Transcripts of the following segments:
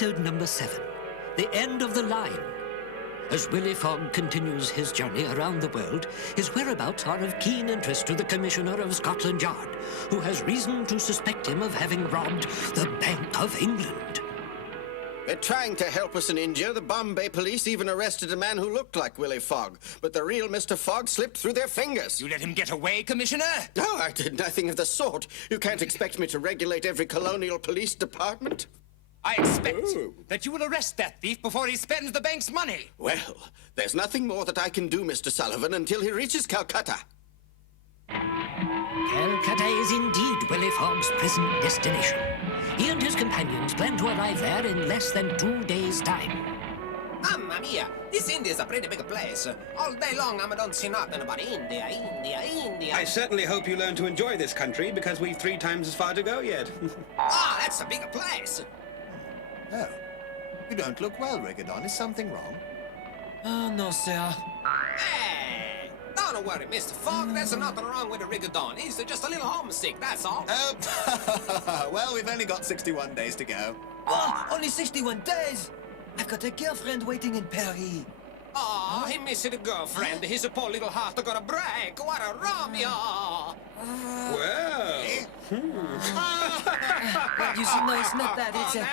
Episode number 7, The End of the Line. As Willy Fog continues his journey around the world, his whereabouts are of keen interest to the Commissioner of Scotland Yard, who has reason to suspect him of having robbed the Bank of England. They're trying to help us in India. The Bombay police even arrested a man who looked like Willy Fog, but the real Mr. Fogg slipped through their fingers. You let him get away, Commissioner? No, I did nothing of the sort. You can't expect me to regulate every colonial police department. I expect that you will arrest that thief before he spends the bank's money. Well, there's nothing more that I can do, Mr. Sullivan, until he reaches Calcutta. Calcutta is indeed Willy Fogg's present destination. He and his companions plan to arrive there in less than 2 days' time. Mamma mia, this India is a pretty big place. All day long, I don't see nothing about India. I certainly hope you learn to enjoy this country, because we've 3 times as far to go yet. Ah, that's a bigger place. Oh, you don't look well, Rigodon. Is something wrong? Oh, no, sir. Hey, don't worry, Mr. Fogg. There's nothing wrong with the Rigodon. He's just a little homesick, that's all. Oh, well, we've only got 61 days to go. Oh, only 61 days? I've got a girlfriend waiting in Paris. Oh, he missed a girlfriend. His poor little heart gonna break. What a Romeo! Well... You see, no, it's not that. It's a...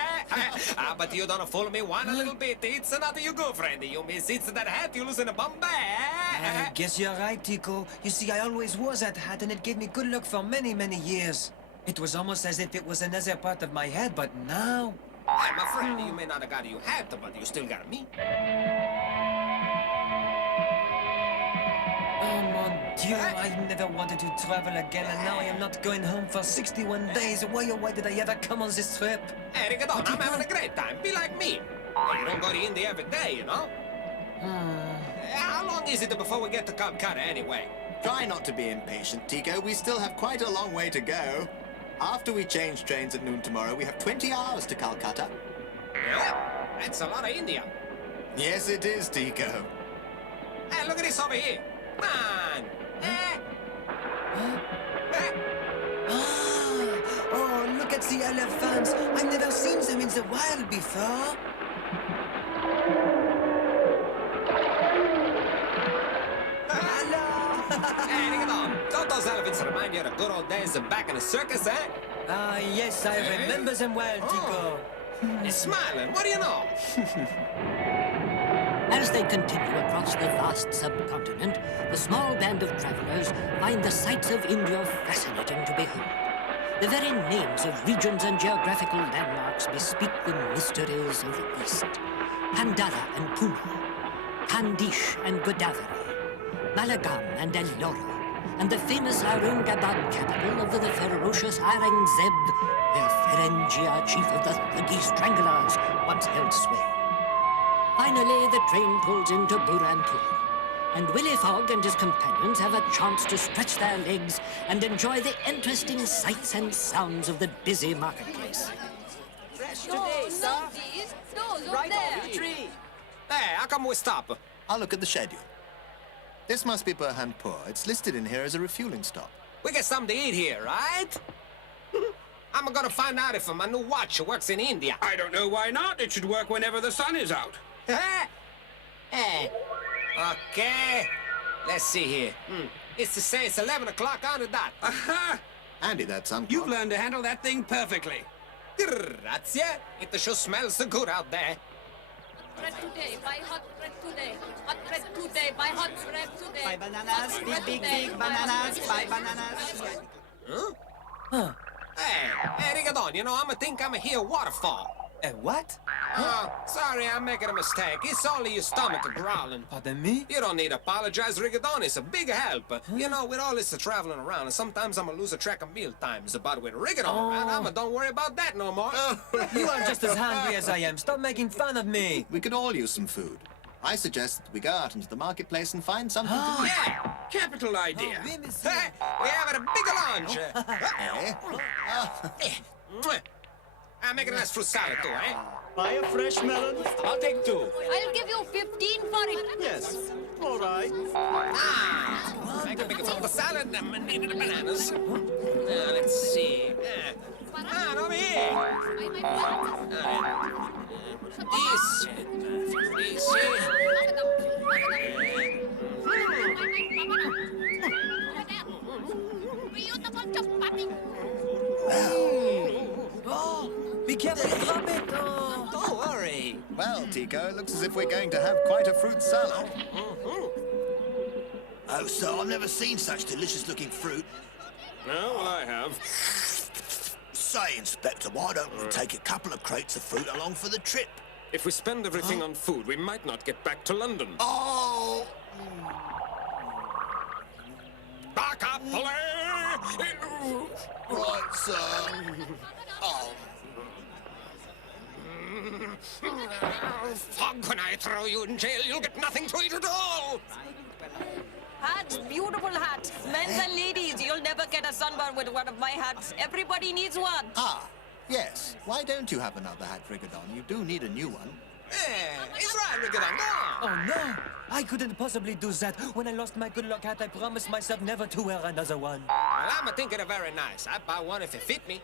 But you don't fool me one little bit. It's not your girlfriend. You miss it's that hat you lose in a Bombay. I guess you're right, Tico. You see, I always wore that hat, and it gave me good luck for many, many years. It was almost as if it was another part of my head, but now... I'm afraid you may not have got your hat, but you still got me. Oh, mon Dieu, I never wanted to travel again, and now I am not going home for 61 days. Why, oh, why did I ever come on this trip? Hey, Rigodon, I'm having a great time. Be like me. You don't go to India every day, you know? How long is it before we get to Calcutta, anyway? Try not to be impatient, Tico. We still have quite a long way to go. After we change trains at noon tomorrow, we have 20 hours to Calcutta. Yeah, that's a lot of India. Yes, it is, Tico. Hey, look at this over here. Come on. Oh, look at the elephants. I've never seen them in the wild before. Hey, Rigodon, don't those elephants remind you of the good old days of back in the circus, eh? Ah, yes, I remember them well, Tico. He's smiling. What do you know? As they continue across the vast subcontinent, the small band of travelers find the sights of India fascinating to behold. The very names of regions and geographical landmarks bespeak the mysteries of the East. Pandara and Pune, Kandish and Godavari, Malagam and Ellora, and the famous Aurangabad capital of the ferocious Aurangzeb, where Ferengia, chief of the Thuggy Stranglers, once held sway. Finally, the train pulls into Bulhambur, and Willy Fog and his companions have a chance to stretch their legs and enjoy the interesting sights and sounds of the busy marketplace. Today, sir. Right on the tree. Hey, how come we stop? I'll look at the schedule. This must be Bulhambur. It's listed in here as a refueling stop. We get something to eat here, right? I'm gonna find out if my new watch works in India. I don't know why not. It should work whenever the sun is out. Hey. Okay. Let's see here. It's to say it's 11 o'clock on the dot. Aha! Andy, that's some... You've learned to handle that thing perfectly. Grazie. It sure smells so good out there. Bread today, buy hot bread today. Hot bread today, buy hot bread today. Buy bananas, big bananas, buy bananas. Huh? Hey, Rigodon, you know, think I'm here waterfall. A what? Sorry, I'm making a mistake. It's only your stomach growling. Pardon me? You don't need to apologize, Rigodon. It's a big help. You know, with all this traveling around, and sometimes I'm gonna lose a track of meal times. But with Rigodon, man, don't worry about that no more. You are just as hungry as I am. Stop making fun of me. We could all use some food. I suggest that we go out into the marketplace and find something to eat. Yeah, Capital idea. hey, we having a big lunch. I'm making a nice fruit salad too, eh? Buy a fresh melon. I'll take 2. I'll give you 15 for it. Yes. All right. Make a big fruit salad and need the bananas. Let's see. Come on, over here. Oh, be careful, you drop it. Oh. Don't worry. Well, Tico, it looks as if we're going to have quite a fruit salad. Oh, sir, I've never seen such delicious-looking fruit. No, well, I have. Say, Inspector, why don't we take a couple of crates of fruit along for the trip? If we spend everything on food, we might not get back to London. Oh! Back up, please! Right, sir. Oh. Fog, when I throw you in jail, you'll get nothing to eat at all! Hats, beautiful hats. Men's and ladies, you'll never get a sunburn with one of my hats. Everybody needs one. Ah, yes. Why don't you have another hat, Rigodon? You do need a new one. Yeah, he's right, Rigodon. Go on. Oh, no. I couldn't possibly do that. When I lost my good luck hat, I promised myself never to wear another one. Well, I'm thinking of very nice. I'd buy one if it fit me.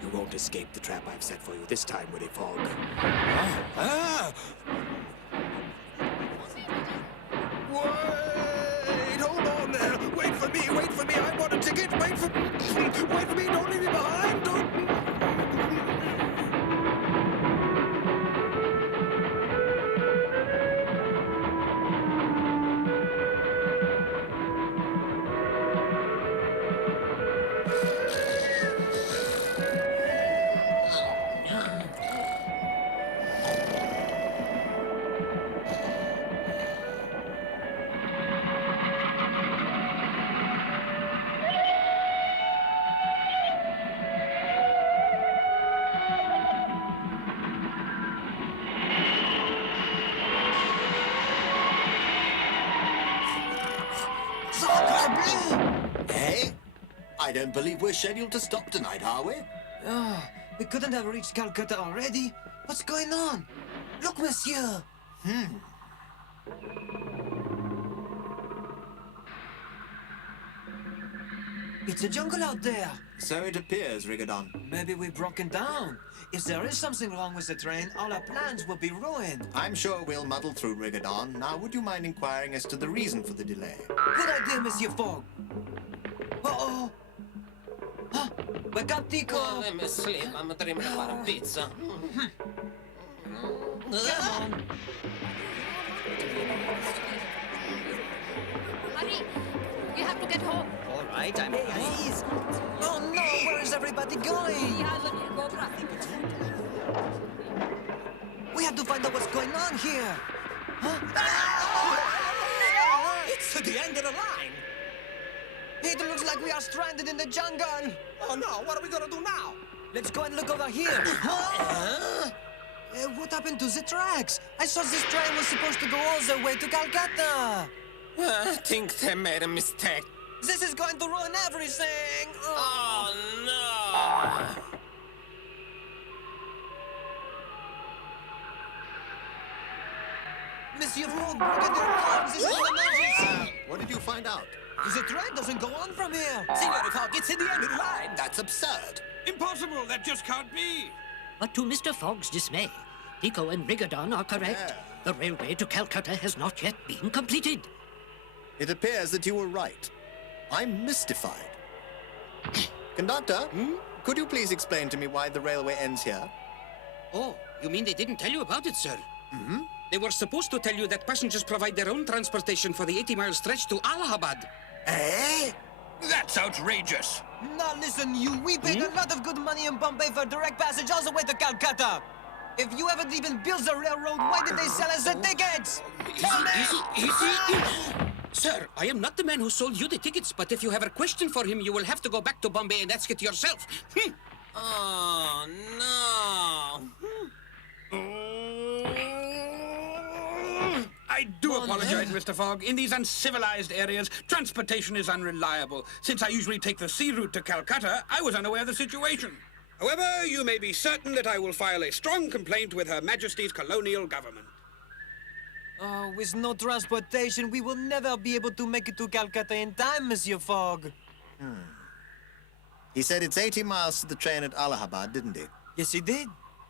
You won't escape the trap I've set for you this time, Willy Fog. Wait! Hold on there! Wait for me! Wait for me! I want a ticket! Wait for me! Wait for me! Don't leave me behind! Don't... Hey? I don't believe we're scheduled to stop tonight, are we? Oh, we couldn't have reached Calcutta already. What's going on? Look, monsieur. It's a jungle out there. So it appears, Rigodon. Maybe we've broken down. If there is something wrong with the train, all our plans will be ruined. I'm sure we'll muddle through, Rigodon. Now, would you mind inquiring as to the reason for the delay? Good idea, Monsieur Fogg. Uh-oh. Huh? Wake up, Tico. Oh, let me sleep. I'm dreaming about a pizza. Come on. Hurry. We have to get home. All right, I'm pleased. Oh, no. Where is everybody He going? has a new cobra. We have to find out what's going on here. It's to the end of the line. It looks like we are stranded in the jungle. Oh, no. What are we going to do now? Let's go and look over here. What happened to the tracks? I thought this train was supposed to go all the way to Calcutta. I think they made a mistake. This is going to ruin everything. Oh, no. Monsieur Fogg, Brigadier Fogg, this is an emergency. What did you find out? The train doesn't go on from here. Senor Fogg, it's in the end of the line. That's absurd. Impossible! That just can't be! But to Mr. Fogg's dismay, Tico and Rigodon are correct. The railway to Calcutta has not yet been completed. It appears that you were right. I'm mystified. Conductor, could you please explain to me why the railway ends here? Oh, you mean they didn't tell you about it, sir? They were supposed to tell you that passengers provide their own transportation for the 80-mile stretch to Allahabad. Eh? That's outrageous! Now listen, you. We paid a lot of good money in Bombay for direct passage all the way to Calcutta. If you haven't even built the railroad, why did they sell us the tickets? Easy. Sir, I am not the man who sold you the tickets, but if you have a question for him, you will have to go back to Bombay and ask it yourself. Oh, no. I do apologize, Mr. Fogg. In these uncivilized areas, transportation is unreliable. Since I usually take the sea route to Calcutta, I was unaware of the situation. However, you may be certain that I will file a strong complaint with Her Majesty's colonial government. Oh, with no transportation, we will never be able to make it to Calcutta in time, Monsieur Fogg. He said it's 80 miles to the train at Allahabad, didn't he? Yes, he did.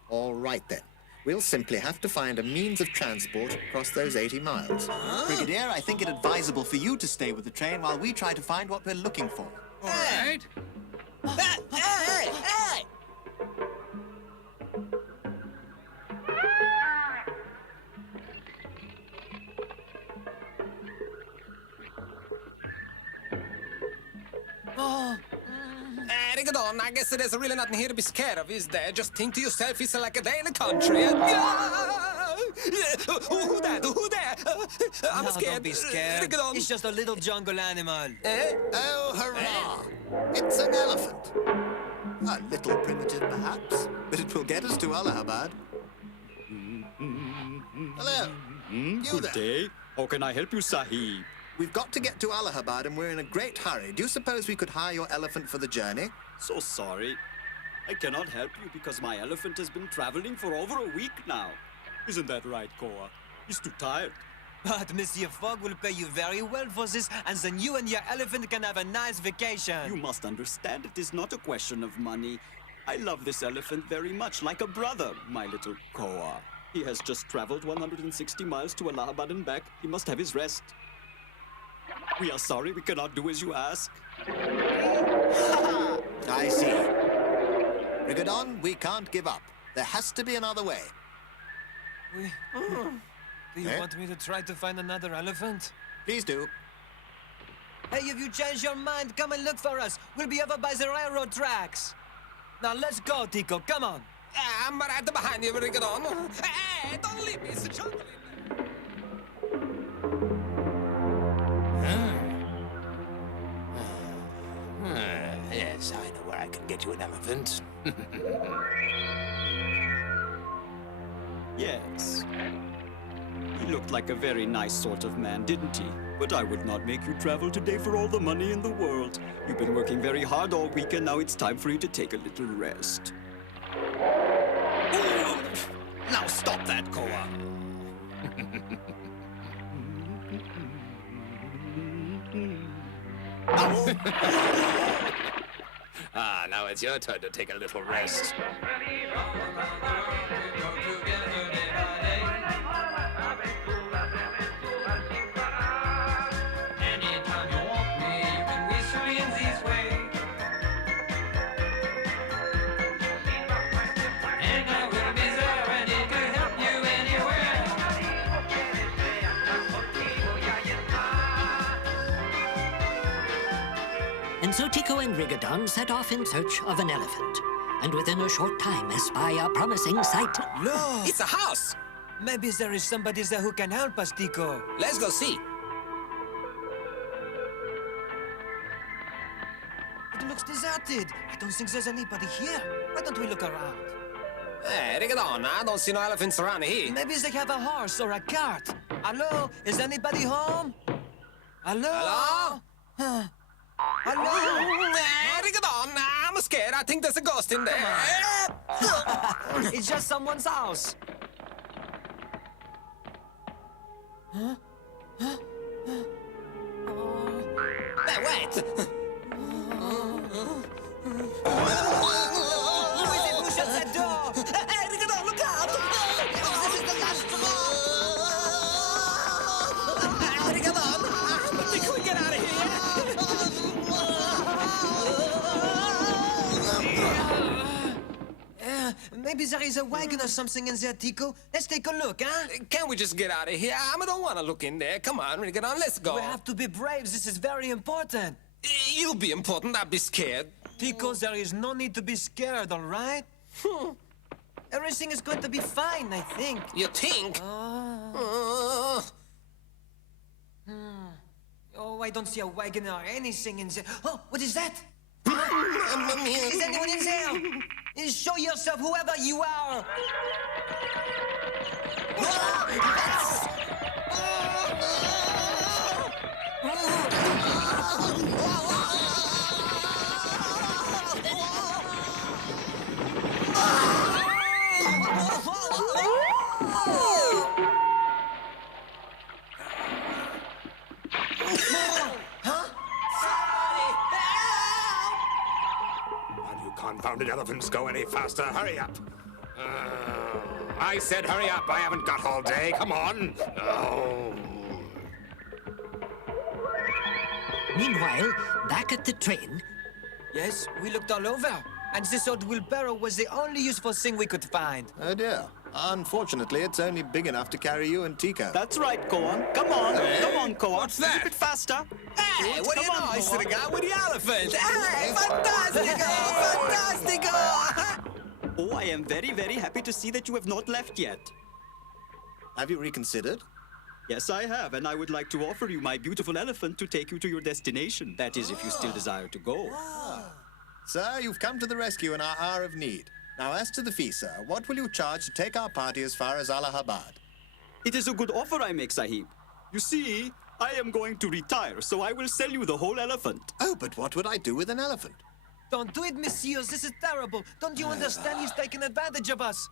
All right, then. We'll simply have to find a means of transport across those 80 miles. Brigadier, I think it advisable for you to stay with the train while we try to find what we're looking for. All right. Hey! Rigodon, I guess there's really nothing here to be scared of, is there? Just think to yourself, it's like a day in the country. Who there? Who there? I'm scared. Don't be scared. Rigodon. It's just a little jungle animal. Oh, hurrah! It's an elephant. A little primitive, perhaps, but it will get us to Allahabad. Hello. You Good there. day. How can I help you, Sahib? We've got to get to Allahabad and we're in a great hurry. Do you suppose we could hire your elephant for the journey? So sorry. I cannot help you because my elephant has been traveling for over a week now. Isn't that right, Koa? He's too tired. But Monsieur Fogg will pay you very well for this, and then you and your elephant can have a nice vacation. You must understand it is not a question of money. I love this elephant very much, like a brother, my little Koa. He has just traveled 160 miles to Allahabad and back. He must have his rest. We are sorry we cannot do as you ask. I see. Rigodon, we can't give up. There has to be another way. Do you want me to try to find another elephant? Please do. Hey, if you change your mind, come and look for us. We'll be over by the railroad tracks. Now let's go, Tico. Come on. I'm right behind you, Rigodon. Hey, don't leave me. It's a jungle. Yes, I know where I can get you an elephant. Yes. He looked like a very nice sort of man, didn't he? But I would not make you travel today for all the money in the world. You've been working very hard all week, and now it's time for you to take a little rest. Ooh! Now stop that, Koa. Now it's your turn to take a little rest. Anytime you want me, you can whistle in this way. And I will be there ready to help you anywhere. And so Tico and Rigodon set off in search of an elephant, and within a short time espy a promising sight. Look! It's a house. Maybe there is somebody there who can help us, Tico. Let's go see. It looks deserted. I don't think there's anybody here. Why don't we look around? Hey, Rigodon, I don't see no elephants around here. Maybe they have a horse or a cart. Hello? Is anybody home? Hello? Hello? Hello? Hey, Rigodon, I'm scared. I think there's a ghost in there. It's just someone's house. Hey, wait. Who is it who shuts that door? Hey, Rigodon, look out! This is the last straw! Rigodon, I think we get out of here. Maybe there is a wagon or something in there, Tico. Let's take a look, huh? Can't we just get out of here? I don't want to look in there. Come on, Rigodon, let's go. We have to be brave. This is very important. You'll be important. I'll be scared. Tico, there is no need to be scared, all right? Everything is going to be fine, I think. You think? Oh, I don't see a wagon or anything in there. Oh, what is that? Is anyone in there? Show yourself, whoever you are. confounded elephants go any faster. Hurry up. I said hurry up. I haven't got all day. Come on. Oh. Meanwhile, back at the train, Yes, we looked all over. And this old wheelbarrow was the only useful thing we could find. Oh dear. Unfortunately, it's only big enough to carry you and Tico. That's right, Koa. Come on, Koa. What's that? A bit faster. Hey, what do you know? It's the guy with the elephant. Hey, fantastico! Oh, I am very, very happy to see that you have not left yet. Have you reconsidered? Yes, I have, and I would like to offer you my beautiful elephant to take you to your destination. That is, if you still desire to go. Sir, you've come to the rescue in our hour of need. Now, as to the fee, sir, what will you charge to take our party as far as Allahabad? It is a good offer I make, Sahib. You see, I am going to retire, so I will sell you the whole elephant. Oh, but what would I do with an elephant? Don't do it, messieurs. This is terrible. Don't you understand? He's taking advantage of us.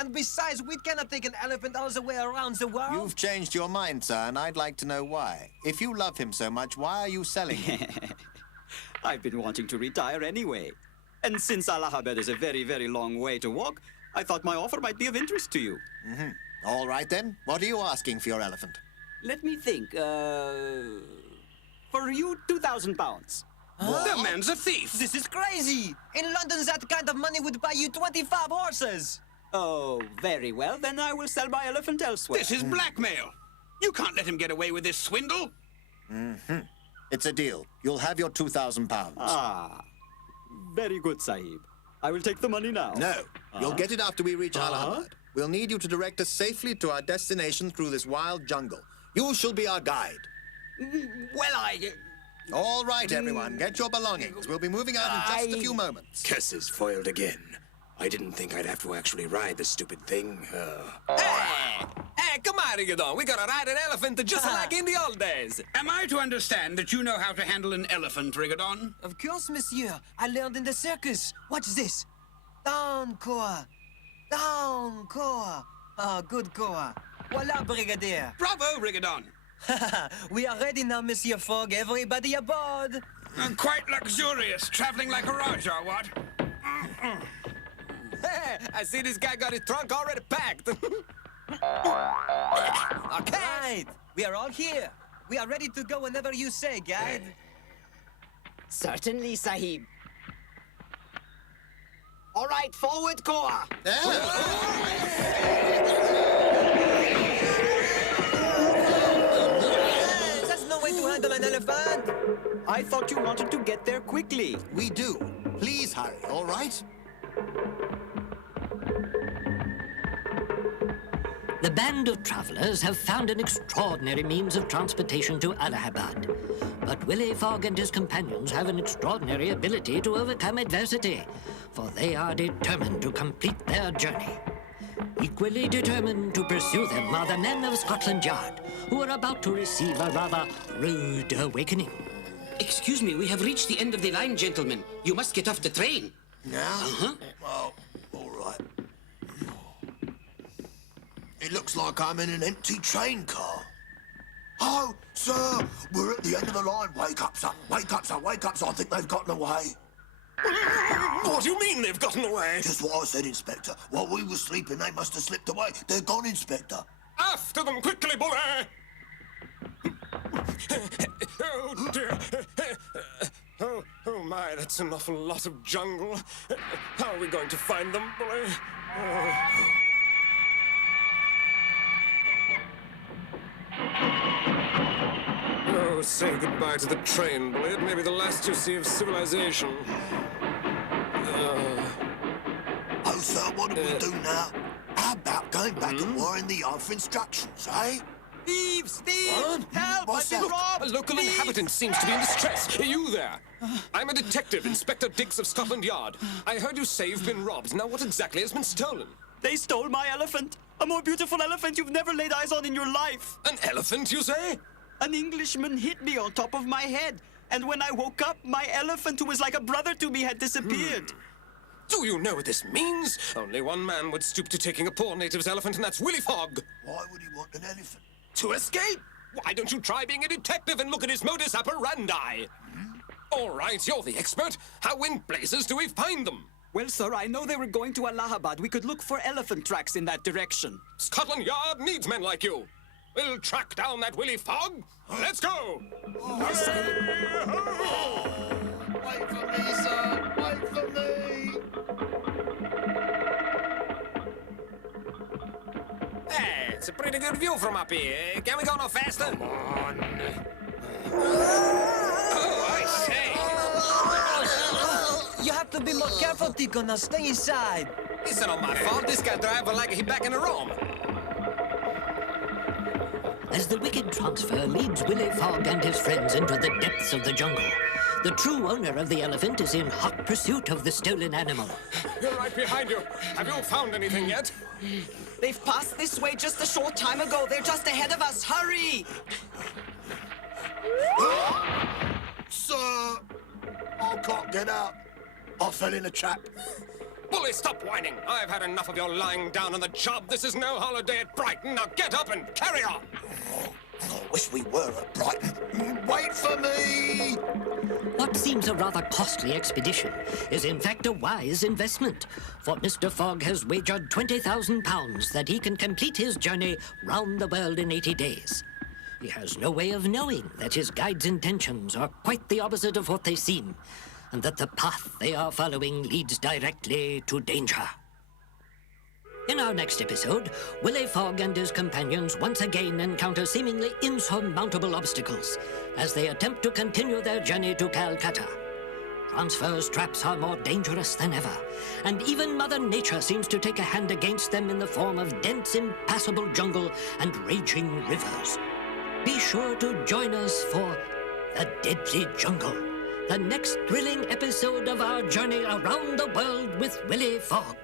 And besides, we cannot take an elephant all the way around the world. You've changed your mind, sir, and I'd like to know why. If you love him so much, why are you selling him? I've been wanting to retire anyway. And since Allahabad is a very, very long way to walk, I thought my offer might be of interest to you. Mm-hmm. All right, then. What are you asking for your elephant? Let me think. For you, 2,000 pounds. The man's a thief. This is crazy. In London, that kind of money would buy you 25 horses. Oh, very well. Then I will sell my elephant elsewhere. This is blackmail. You can't let him get away with this swindle. Mm-hmm. It's a deal. You'll have your 2,000 pounds. Ah, very good, Sahib. I will take the money now. No, you'll get it after we reach Allahabad. We'll need you to direct us safely to our destination through this wild jungle. You shall be our guide. Well, All right, everyone, get your belongings. We'll be moving out in just a few moments. Curses foiled again. I didn't think I'd have to actually ride the stupid thing. Hey, come on, Rigodon. We gotta ride an elephant just like in the old days. Am I to understand that you know how to handle an elephant, Rigodon? Of course, monsieur. I learned in the circus. Watch this. Down, Koa. Down, Koa. Ah, good Koa. Voila, Brigadier. Bravo, Rigodon. We are ready now, Monsieur Fogg. Everybody aboard. Quite luxurious, traveling like a Rajah, what? Hey, I see this guy got his trunk already packed. Okay. Right. We are all here. We are ready to go whenever you say, guide. Certainly, Sahib. All right, forward, Koa. That's no way to handle an elephant. I thought you wanted to get there quickly. We do. Please hurry, all right? the band of travellers have found an extraordinary means of transportation to Allahabad. But Willy Fog and his companions have an extraordinary ability to overcome adversity, for they are determined to complete their journey. Equally determined to pursue them are the men of Scotland Yard, who are about to receive a rather rude awakening. Excuse me, we have reached the end of the line, gentlemen. You must get off the train. Now? Uh-huh. Well, all right. It looks like I'm in an empty train car. Oh, sir, we're at the end of the line. Wake up, sir. Wake up, sir. Wake up, sir. I think they've gotten away. What do you mean they've gotten away? Just what I said, Inspector. While we were sleeping, they must have slipped away. They're gone, Inspector. After them quickly, Bully! Oh, dear. Oh, my, that's an awful lot of jungle. How are we going to find them, Bully? Oh, say goodbye to the train, Bully. It may be the last you see of civilization. Oh, sir, what do we do now? How about going back and wiring the yard for instructions, eh? Thieves! Thieves! What? Help! What's I've been that? robbed! A local inhabitant seems to be in distress. Are you there? I'm a detective, Inspector Diggs of Scotland Yard. I heard you say you've been robbed. Now, what exactly has been stolen? They stole my elephant. A more beautiful elephant you've never laid eyes on in your life. An elephant, you say? An Englishman hit me on top of my head. And when I woke up, my elephant, who was like a brother to me, had disappeared. Do you know what this means? Only one man would stoop to taking a poor native's elephant, and that's Willy Fog. Why would he want an elephant? To escape? Why don't you try being a detective and look at his modus operandi? All right, you're the expert. How in blazes do we find them? Well, sir, I know they were going to Allahabad. We could look for elephant tracks in that direction. Scotland Yard needs men like you. We'll track down that Willy Fog. Let's go! Yes, sir. Wait for me, sir. Wait for me. Hey, it's a pretty good view from up here. Can we go no faster? Come on. Oh, I say. You have to be more careful, Tico. Now stay inside. It's not my fault. This guy driving like he back in Rome. As the wicked transfer leads Willy Fog and his friends into the depths of the jungle, the true owner of the elephant is in hot pursuit of the stolen animal. We're right behind you. Have you found anything yet? They've passed this way just a short time ago. They're just ahead of us. Hurry! Sir, I can't get out. I fell in a trap. Bully, stop whining. I've had enough of your lying down on the job. This is no holiday at Brighton. Now get up and carry on. I wish we were at Brighton. Wait for me! What seems a rather costly expedition is in fact a wise investment, for Mr. Fogg has wagered £20,000 that he can complete his journey round the world in 80 days. He has no way of knowing that his guide's intentions are quite the opposite of what they seem, and that the path they are following leads directly to danger. In our next episode, Willy Fog and his companions once again encounter seemingly insurmountable obstacles as they attempt to continue their journey to Calcutta. Transfer's traps are more dangerous than ever, and even Mother Nature seems to take a hand against them in the form of dense, impassable jungle and raging rivers. Be sure to join us for The Deadly Jungle, the next thrilling episode of our journey around the world with Willy Fog.